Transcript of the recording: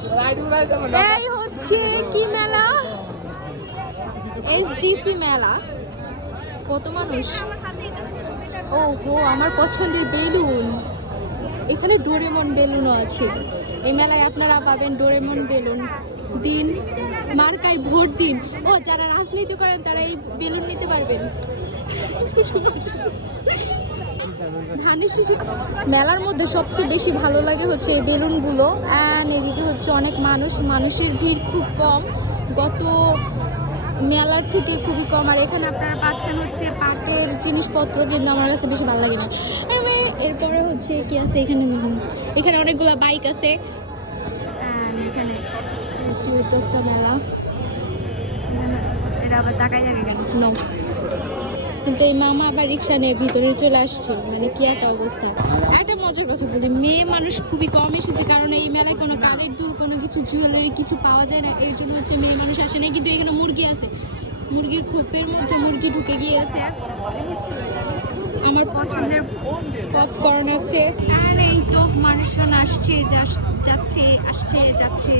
এই হচ্ছে কি মেলা? এসডিসি মেলা। কত মানুষ! ও হো, আমার পছন্দের বেলুন। এখানে ডোরেমন বেলুনও আছে। এই মেলায় আপনারা পাবেন ডোরেমন বেলুন। দিন মার্কায় ভোট দিন। ও, যারা রাজনীতি করেন তারা এই বেলুন নিতে পারবেন। ধানের শীষে মেলার মধ্যে সবচেয়ে বেশি ভালো লাগে হচ্ছে এই বেলুনগুলো। অ্যান্ড এদিকে হচ্ছে অনেক মানুষের ভিড় খুব কম, গত মেলার থেকে খুবই কম। আর এখানে আপনারা পাচ্ছেন হচ্ছে পাটের জিনিসপত্র, কিন্তু আমার কাছে বেশি ভালো লাগে না। এরপরে হচ্ছে কি আছে এখানে, এখানে অনেকগুলো বাইক আছে। এখানে উদ্যোক্তা মেলা, এটা আবার তাকাই যাবে কেন? কিন্তু এই মামা আবার রিক্সা নিয়ে ভিতরে চলে আসছে, মানে কি একটা অবস্থা। একটা মজার কথা বলি, মেয়ে মানুষ খুবই কম এসেছে, কারণ এই মেলায় কোনো কানের দুল, কোনো কিছু জুয়েলারি কিছু পাওয়া যায় না, এর জন্য হচ্ছে মেয়ে মানুষ আসে না। কিন্তু এখানে মুরগি আছে, মুরগির খোপের মধ্যে মুরগি ঢুকে গিয়েছে। আমার পছন্দের পপকর্ন আছে। আর এই তো মানুষজন আসছে যাচ্ছে, আসছে যাচ্ছে।